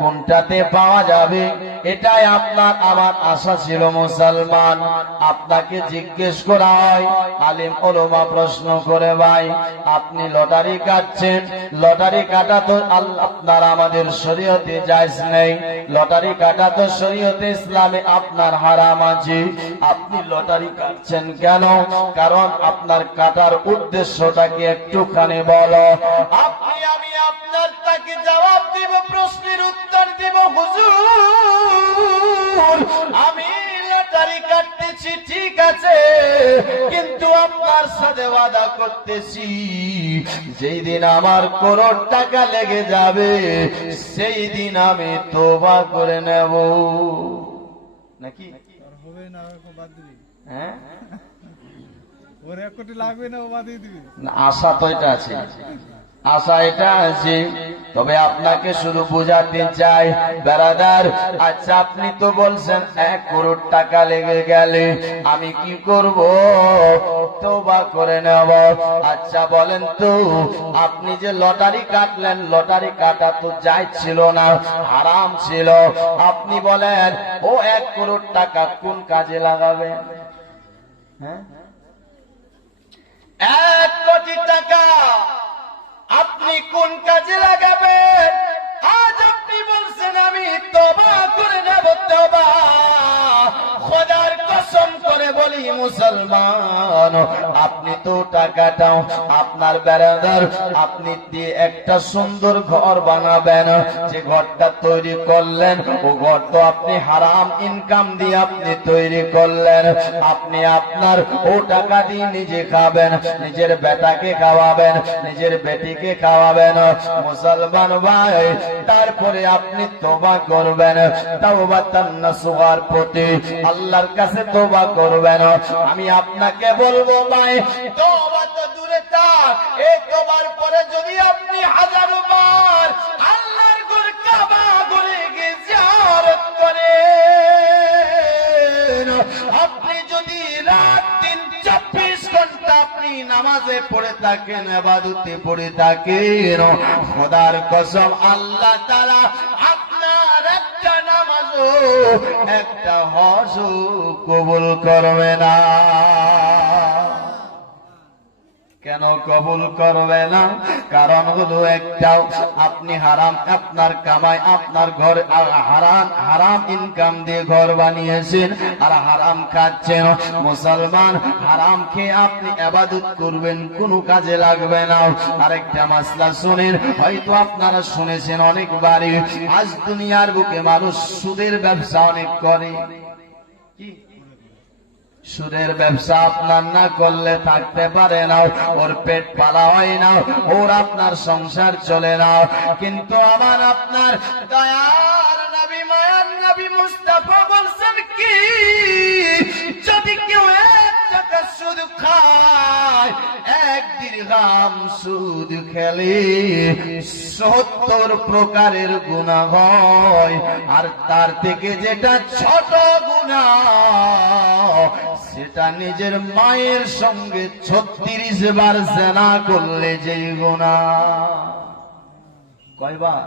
কোনটাতে পাওয়া যাবে এটাই আপনার আমার আশা ছিল। মুসলমান, আপনাকে জিজ্ঞেস করা হয়, আলিম ওলামা প্রশ্ন করে, ভাই আপনি লটারি কাটছেন, লটারি কাটা তো আপনার আমাদের শরীয়তে জায়েজ নেই, লটারি কাটা তো শরীয়তে ইসলামে আপনার হারাম আছে, আপনি লটারি কাটছেন কেন? কারণ আপনার কাটার উদ্দেশ্যটা কি একটুখানি বলো। আপনি আমি আপনার তাকে জবাব দিব, প্রশ্নের উত্তর দিব, হুজুর আমি লটারি কাটতেছি ঠিক আছে, কিন্তু আপনার সাথে ওয়াদা করতেছি যেই দিন আমার করোড় টাকা লেগে যাবে সেই দিন আমি তওবা করে নেব। নাকি হবে না? বাদ দিবি? হ্যাঁ, ওর 1 কোটি লাগবে না, ও বাদ দিয়ে দিবি। আশা তো এটা আছে, আশা এটা আছে। তবে আপনাকে শুধু বোঝাতে চাই ব্রাদার, আচ্ছা আপনি তো বলছেন 1 করোড় টাকা লেগে গেলে আমি কি করব? তওবা করে নেব। আচ্ছা বলেন তো, আপনি যে লটারি কাটলেন, লটারি কাটা তো জায়েজ ছিল না, হারাম ছিল, আপনি বলেন ও 1 করোড় টাকা কোন কাজে লাগাবেন? হ্যাঁ, 1 কোটি টাকা আপনি কোন কাজে লাগাবেন? আজ আপনি বলছেন আমি তওবা করে নেব। তওবা, খোদার কসম করে বলি মুসলমান, আপনি তো টাকাটাও আপনার ব্রাদার আপনি দিয়ে একটা সুন্দর ঘর বানাবেন, যে ঘরটা তৈরি করলেন ও ঘর তো আপনি হারাম ইনকাম দিয়ে আপনি তৈরি করলেন, আপনি আপনার ও টাকা দিয়ে নিজে খাবেন, নিজের বেটাকে খাওয়াবেন, নিজের বেটিকে খাওয়াবেন। মুসলমান ভাই, তারপরে আপনি তওবা করবেন, তাওবাতান নাসুহার প্রতি আল্লাহর কাছে তওবা করবেন। আমি আপনাকে বলবো ভাই, তওবা তো দূরে থাক, এই তওবার পরে যদি আপনি 1000 বার আল্লাহর ঘর কাবা ঘরে গিয়ে জিয়ারত করেন, আপনি যদি রাত দিন 24 ঘন্টা আপনি নামাজে পড়ে থাকেন, ইবাদতে পড়ে থাকেন, খোদার কসম আল্লাহ তাআলা আপনার একটা নামাজও একটা হজও কবুল করবে না। কেন কবুল করবে না? কারণ হলো একটাও, আপনি হারাম আপনার কামাই আপনার ঘর হারাম ইনকাম দিয়ে ঘর বানিয়েছেন আর হারাম খাচ্ছেন। মুসলমান, হারাম খেয়ে আপনি ইবাদত করবেন, কোনো কাজে লাগবে না। আরেকটা মাসলা শুনেন, হয়তো আপনারা শুনেছেন অনেকবারই, আজ দুনিয়ার বুকে মানুষ সুদের ব্যবসা অনেক করে। কি সুদের ব্যবসা আপনার না করলে থাকতে পারে না, ওর পেট পালা হয় না, ওর আপনার সংসার চলে না। কিন্তু আমার আপনার দয়ার নবী মায়ার নবী মুস্তাফা বলছেন কি, যদি কেউ 1 টাকা সুদ খায়, 1 দিরহাম সুদ খেলে 70 প্রকারের গুনাহ হয়, আর তার থেকে যেটা ছোট গুনাহ সেটা নিজের মায়ের সঙ্গে 36 বার জিনা করলে যেই গুনাহ। কয়বার?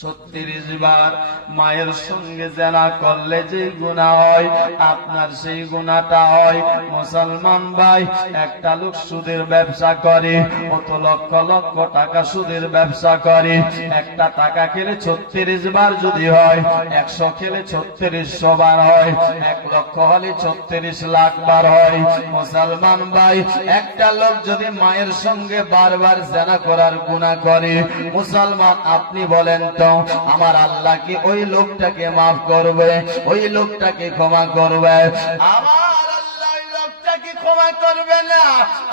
36 বার মায়ের সঙ্গে জিনা করলে যে গুনাহ হয়, আপনার সেই গুনাহটা হয়। মুসলমান ভাই, একটা লোক সুদের ব্যবসা করে, কত লক্ষ লক্ষ টাকা সুদের ব্যবসা করে, একটা টাকা খেলে 36 বার যদি হয়, 100 খেলে 3600 বার হয়, 1 লক্ষ হলে 36 লাখ বার হয়। মুসলমান ভাই, একটা লোক যদি মায়ের সঙ্গে বারবার জিনা করার গুনাহ করে, মুসলমান আপনি বলেন তো আমার আল্লাহ কি ওই লোকটাকে মাফ করবে? ওই লোকটাকে ক্ষমা করবে? আমার আল্লাহ ওই লোকটাকে ক্ষমা করবে না,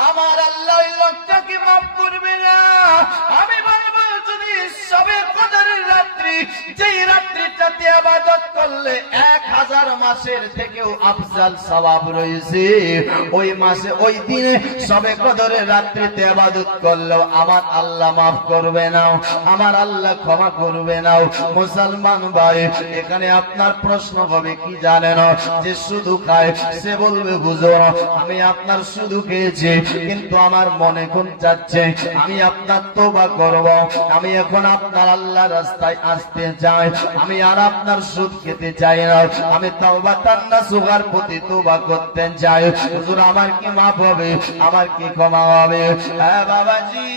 আমার আল্লাহ ওই লোকটাকে মাফ করবে না। আমি বলবো, যদি সবে কদরের রাত্রি, যেই রাত্রিটাতে ইবাদত করলে 1000 মাসের থেকেও আফজাল সওয়াব রয়েছে। ওই মাসে ওই দিনে সবে কদরের রাত্রিতে ইবাদত করলেও আমার আল্লাহ মাফ করবে না, আমার আল্লাহ ক্ষমা করবে না। মুসলমান ভাই, এখানে আপনার প্রশ্ন হবে কি জানেন, যে শুধু খায় সে বলবে হুজুর আমি আপনার শুধু খেয়েছি, কিন্তু আমার মনে কোন যাচ্ছে আমি আপনার তওবা করব, আমি এখন আপনার আল্লাহ রাস্তায় আসতে চাই, আমি আর আপনার সুদ খেতে চাই না, আমি তাওবাতান নাসুহার প্রতি তওবা করতে চাই। হুজুর আমার কি মাফ হবে, আমার কি ক্ষমা হবে? হ্যাঁ বাবাজি,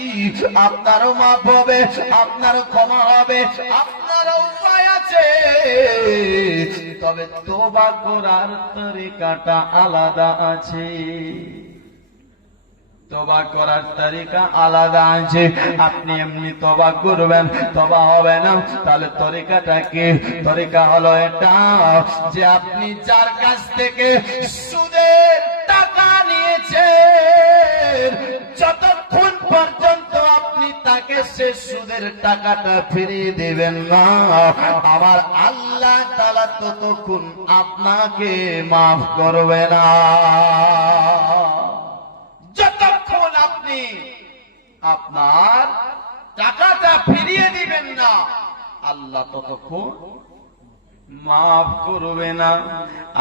আপনারও মাফ হবে, আপনারও ক্ষমা হবে, আপনারও উপায় আছে, তবে তওবা করার তরিকাটা আলাদা আছে। তওবা করার তরিকা আলাদা আছে। আপনি এমনি তওবা করবেন, তওবা হবে না, তাহলে তরিকাটা কি? তরিকা হলো এটা যে আপনি যার কাছ থেকে সুদের টাকা নিয়েছেন, যতক্ষণ পর্যন্ত আপনি তাকে সে সুদের টাকাটা ফিরিয়ে দিবেন না, আমার আল্লাহ তাআলা ততক্ষণ আপনাকে মাফ করবে না। যতক্ষণ আপনি আপনার টাকাটা ফিরিয়ে দিবেন না, আল্লাহ ততক্ষণ মাফ করবে না।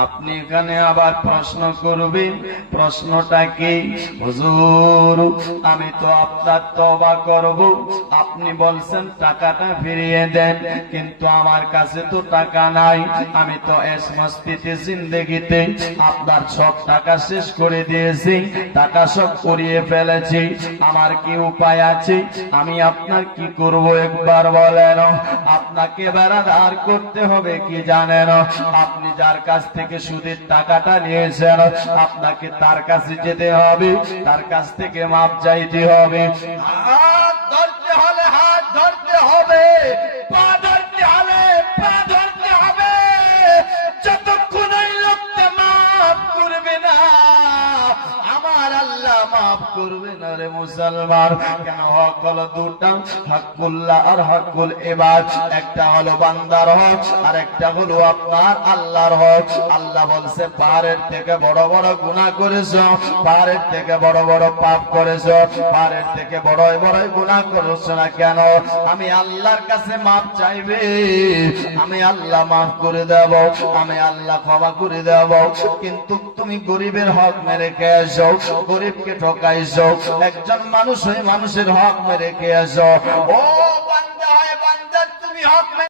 আপনি এখানে আবার প্রশ্ন করবেন, প্রশ্নটা কি? হুজুর আমি তো আপনার তওবা করব, আপনি বলছেন টাকাটা ফিরিয়ে দেন, কিন্তু আমার কাছে তো টাকা নাই, আমি তো এস মস্তিতে জিন্দেগিতে আপনার সব টাকা শেষ করে দিয়েছি, টাকা সব করিয়ে ফেলেছি, আমার কি উপায় আছে? আমি আপনার কি করব একবার বলেন। আপনাকে বেড়া ধার করতে হবে কি জানেন? আপনি যার কাছ থেকে সুদের টাকাটা নিয়েছেন, আপনাকে তার কাছে যেতে হবে, তার কাছ থেকে মাপ চাইতে হবে, হাত ধরতে হলে হাত ধরতে হবে, পা ধরতে হলে পা ধরতে হবে, যতক্ষণ ওই লোকটা মাফ করবে না, আমার আল্লাহ মাফ করবে না রে মুসলমান। কেন? হক হলো দুটা, হকুল্লাহ আর হকুল ইবাদ। একটা হলো বান্দার হক, আর একটা হলো আপনার আল্লাহর হক। আল্লাহ বলছে পাহাড়ের থেকে বড় বড় গুনাহ করেছো, পাহাড়ের থেকে বড় বড় পাপ করেছো, পাহাড়ের থেকে বড় বড় গুনাহ করেছো না কেন? আমি আল্লাহর কাছে মাফ চাইবে, আমি আল্লাহ মাফ করে দেব, আমি আল্লাহ ক্ষমা করে দেব। কিন্তু তুমি গরিবের হক মেরে খেয়েছো, গরিবকে ঠকাইছো, একজন মানুষ হয়ে মানুষের হক মেরে খেয়েছো। ও বান্দা হয় বান্দা, তুমি হক